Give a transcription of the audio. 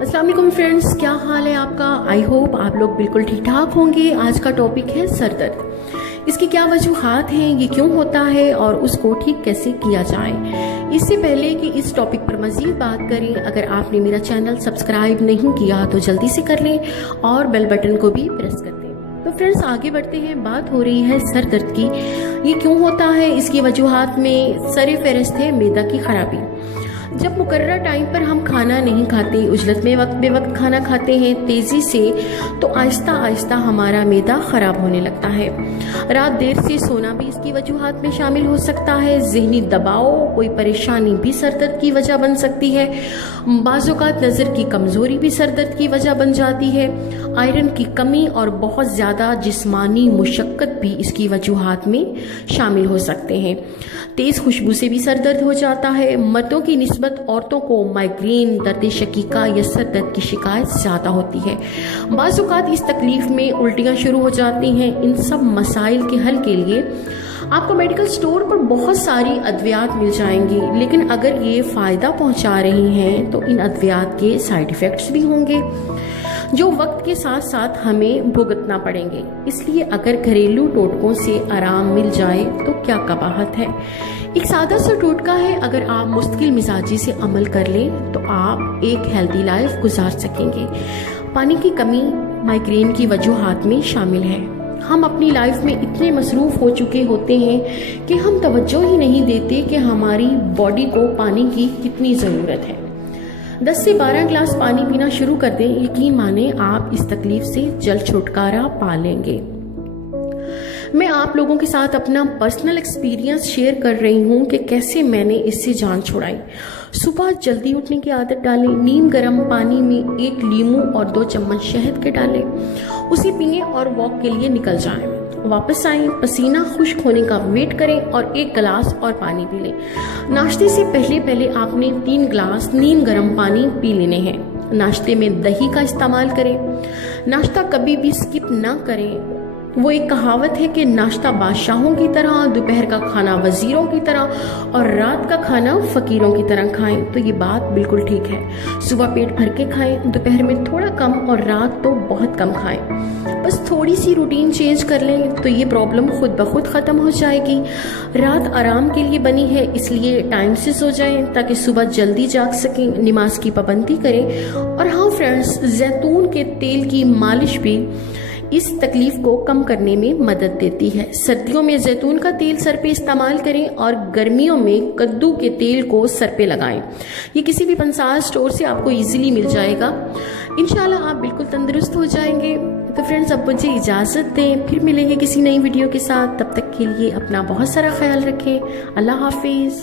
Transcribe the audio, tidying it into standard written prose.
अस्सलाम वालेकुम फ्रेंड्स, क्या हाल है आपका। आई होप आप लोग बिल्कुल ठीक ठाक होंगे। आज का टॉपिक है सर दर्द। इसकी क्या वजूहात हैं, ये क्यों होता है और उसको ठीक कैसे किया जाए। इससे पहले कि इस टॉपिक पर मजीद बात करें, अगर आपने मेरा चैनल सब्सक्राइब नहीं किया तो जल्दी से कर लें और बेल बटन को भी प्रेस कर दें। तो फ्रेंड्स आगे बढ़ते हैं। बात हो रही है सर दर्द की। ये क्यों होता है, इसकी वजूहात में सर फहरिस्त है मैदा की खराबी। जब मुकर्रर टाइम पर हम खाना नहीं खाते, उजलत में वक्त बेवक्त खाना खाते हैं तेज़ी से, तो आहिस्ता आहिस्ता हमारा मैदा ख़राब होने लगता है। रात देर से सोना भी इसकी वजूहात में शामिल हो सकता है। ज़हनी दबाव, कोई परेशानी भी सर दर्द की वजह बन सकती है। बाज़ औक़ात नज़र की कमज़ोरी भी सर दर्द की वजह बन जाती है। आयरन की कमी और बहुत ज़्यादा जिस्मानी मुशक्क़त भी इसकी वजूहात में शामिल हो सकते हैं। तेज़ खुशबू से भी सर दर्द हो जाता है। मर्दों की निस्बत औरतों को माइग्रेन, दर्द शकीका या सर दर्द की शिकायत ज़्यादा होती है। बाज़ औक़ात इस तकलीफ़ में उल्टियाँ शुरू हो जाती हैं। इन सब मसाइल के हल के लिए आपको मेडिकल स्टोर पर बहुत सारी अद्वियात मिल जाएंगी, लेकिन अगर ये फ़ायदा पहुंचा रही हैं तो इन अद्वियात के साइड इफ़ेक्ट्स भी होंगे जो वक्त के साथ साथ हमें भुगतना पड़ेंगे। इसलिए अगर घरेलू टोटकों से आराम मिल जाए तो क्या कबाहत है। एक सादा सा टोटका है, अगर आप मुस्तकिल मिजाजी से अमल कर लें तो आप एक हेल्दी लाइफ गुजार सकेंगे। पानी की कमी माइग्रेन की वजूहात में शामिल है। हम अपनी लाइफ में इतने मसरूफ़ हो चुके होते हैं कि हम तवज्जो ही नहीं देते कि हमारी बॉडी को पानी की कितनी ज़रूरत है। 10 से 12 गिलास पानी पीना शुरू कर दें, यकीन माने आप इस तकलीफ से जल्द छुटकारा पा लेंगे। मैं आप लोगों के साथ अपना पर्सनल एक्सपीरियंस शेयर कर रही हूँ कि कैसे मैंने इससे जान छुड़ाई। सुबह जल्दी उठने की आदत डालें। नीम गर्म पानी में 1 लीमू और 2 चम्मच शहद के डालें, उसे पिए और वॉक के लिए निकल जाएं। वापस आएं, पसीना खुश्क होने का वेट करें और 1 गिलास और पानी पी लें। नाश्ते से पहले आपने 3 गिलास नीम गर्म पानी पी लेने हैं। नाश्ते में दही का इस्तेमाल करें। नाश्ता कभी भी स्किप ना करें। वो एक कहावत है कि नाश्ता बादशाहों की तरह, दोपहर का खाना वजीरों की तरह और रात का खाना फकीरों की तरह खाएं। तो ये बात बिल्कुल ठीक है। सुबह पेट भर के खाएं, दोपहर में थोड़ा कम और रात तो बहुत कम खाएं। बस थोड़ी सी रूटीन चेंज कर लें तो ये प्रॉब्लम खुद ब खुद ख़त्म हो जाएगी। रात आराम के लिए बनी है, इसलिए टाइम से सो जाएं ताकि सुबह जल्दी जाग सकें। नमाज की पाबंदी करें। और हाँ फ्रेंड्स, जैतून के तेल की मालिश भी इस तकलीफ को कम करने में मदद देती है। सर्दियों में जैतून का तेल सर पे इस्तेमाल करें और गर्मियों में कद्दू के तेल को सर पे लगाएं। ये किसी भी पंसार स्टोर से आपको इजीली मिल जाएगा। इंशाल्लाह आप बिल्कुल तंदुरुस्त हो जाएंगे। तो फ्रेंड्स अब मुझे इजाज़त दें, फिर मिलेंगे किसी नई वीडियो के साथ। तब तक के लिए अपना बहुत सारा ख्याल रखें। अल्लाह हाफिज़।